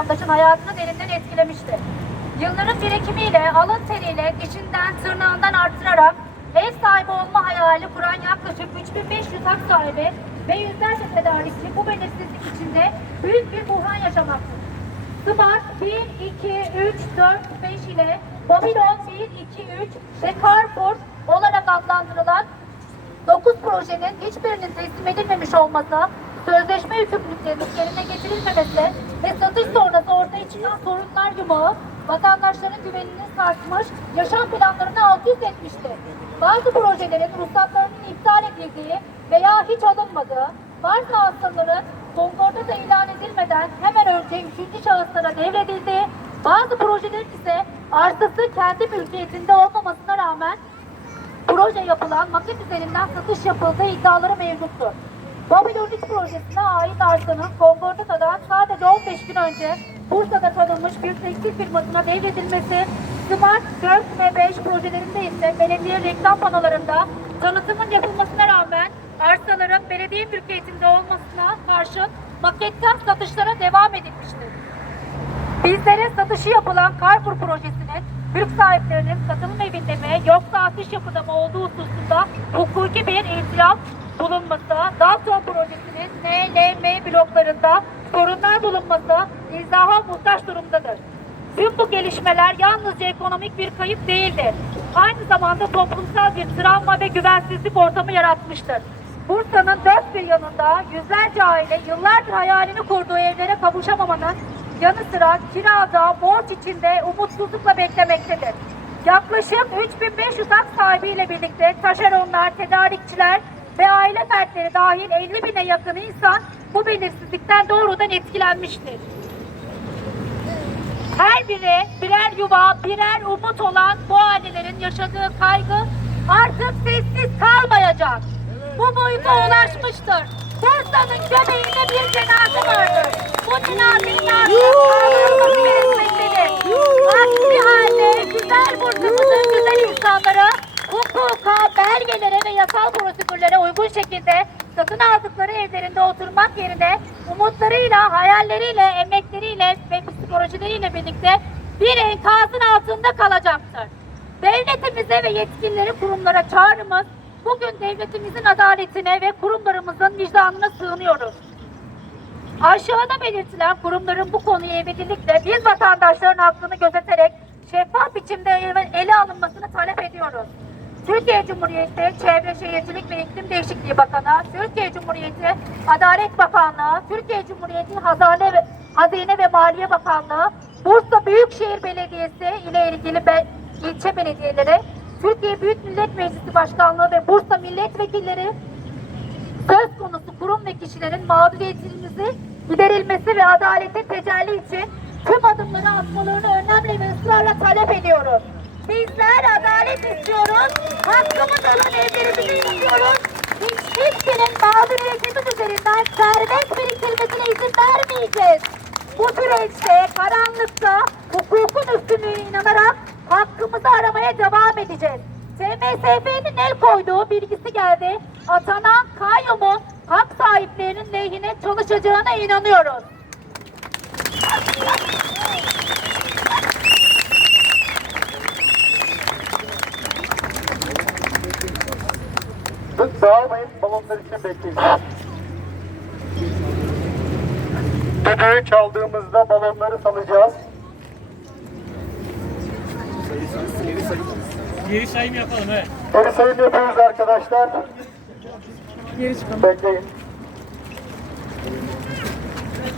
vatandaşın hayatını derinden etkilemiştir. Yılların birikimiyle, alın teriyle, dişinden, tırnağından arttırarak ev sahibi olma hayali kuran yaklaşık 3500 hak sahibi ve yüzlerce tedarikçi bu belirsizlik içinde büyük bir buhran yaşamaktadır. Smart 1, 2, 3, 4, 5 ile Babylon 1, 2, 3 ve Carrefour olarak adlandırılan 9 projenin hiçbirinin teslim edilmemiş olması, sözleşme yükümlülüklerinin yerine getirilmemesi ve satış sonrası ortaya çıkan sorunlar yumağı vatandaşların güvenini sarsmış, yaşam planlarını alt üst etmiştir. Bazı projelerin ruhsatlarının iptal edildiği veya hiç alınmadığı, bazı hastaların konkorda da ilan edilmeden hemen önce üçüncü şahıslara devredildiği, bazı projelerin ise arsası kendi mülkiyetinde olmamasına rağmen proje yapılan maket üzerinden satış yapıldığı iddiaları mevcuttur. Babylon 3 projesine ait arsanın Kongorda'dan sadece 15 gün önce Bursa'da tanınmış bir tekstil firmasına devredilmesi, Smart 4 ve 5 projelerinde ise belediye reklam panolarında tanıtımın yapılmasına rağmen arsaların belediye mülkiyetinde olmasına karşın maketten satışlara devam edilmiştir. Bizlere satışı yapılan Carrefour projesinin mülk sahiplerinin katılım evinde mi yoksa atış yapıda mı olduğu hususunda hukuki bir itiraf bulunması, Dalton projesinin NLM bloklarında sorunlar bulunması izaha muhtaç durumdadır. Tüm bu gelişmeler yalnızca ekonomik bir kayıp değildir. Aynı zamanda toplumsal bir travma ve güvensizlik ortamı yaratmıştır. Bursa'nın dört bir yanında yüzlerce aile yıllardır hayalini kurduğu evlere kavuşamamanın yanı sıra kirada, borç içinde umutsuzlukla beklemektedir. Yaklaşık 3500 hak sahibiyle birlikte taşeronlar, tedarikçiler ve aile fertleri dahil 50 bine yakın insan bu belirsizlikten doğrudan etkilenmiştir. Her biri birer yuva, birer umut olan bu ailelerin yaşadığı kaygı artık sessiz kalmayacak. Bu boyuta ulaşmıştır. Bursa'nın göbeğinde bir cenaze vardır. Bu cenazenin ardından satın aldıkları evlerinde oturmak yerine umutlarıyla, hayalleriyle, emekleriyle ve psikolojileriyle birlikte bir enkazın altında kalacaktır. Devletimize ve yetkilileri kurumlara çağrımız bugün devletimizin adaletine ve kurumlarımızın vicdanına sığınıyoruz. Aşağıda belirtilen kurumların bu konuyu ivedilikle biz vatandaşların hakkını gözeterek şeffaf biçimde ele alınmasını talep ediyoruz. Türkiye Cumhuriyeti Çevre Şehircilik ve İklim Değişikliği Bakanı, Türkiye Cumhuriyeti Adalet Bakanlığı, Türkiye Cumhuriyeti Hazine ve, Hazine ve Maliye Bakanlığı, Bursa Büyükşehir Belediyesi ile ilgili be- ilçe belediyeleri, Türkiye Büyük Millet Meclisi Başkanlığı ve Bursa milletvekilleri söz konusu kurum ve kişilerin mağduriyetimizi giderilmesi ve adaletin tecelli için tüm adımları atmalarını önemli ve ısrarla talep ediyoruz. Bizler adalet istiyoruz, hakkımız olan evlerimizi istiyoruz. Hiç kimsenin mağduriyetimiz üzerinden servet biriktirmesine izin vermeyeceğiz. Bu süreçte karanlıkta hukukun üstünlüğüne inanarak hakkımızı aramaya devam edeceğiz. TMSF'nin el koyduğu bilgisi geldi. Atanan kayyumun hak sahiplerinin lehine çalışacağına inanıyoruz. Lütfen dağılmayın, balonlar için bekleyin. Düdüğü çaldığımızda balonları salacağız. Geri sayım yapalım evet. Geri sayım yapıyoruz arkadaşlar. Geri çıkalım. Bekleyin.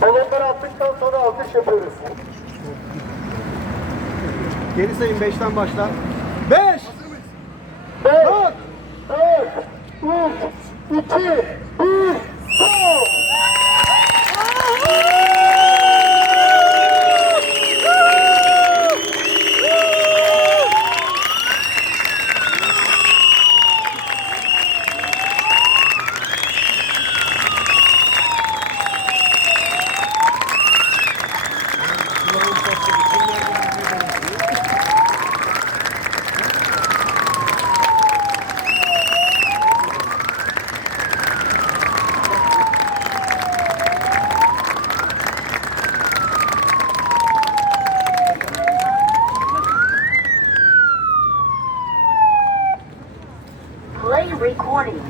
Balonları attıktan sonra alkış yapıyoruz. Geri sayın 5'ten başla. 5 5, 4 4, 3, morning.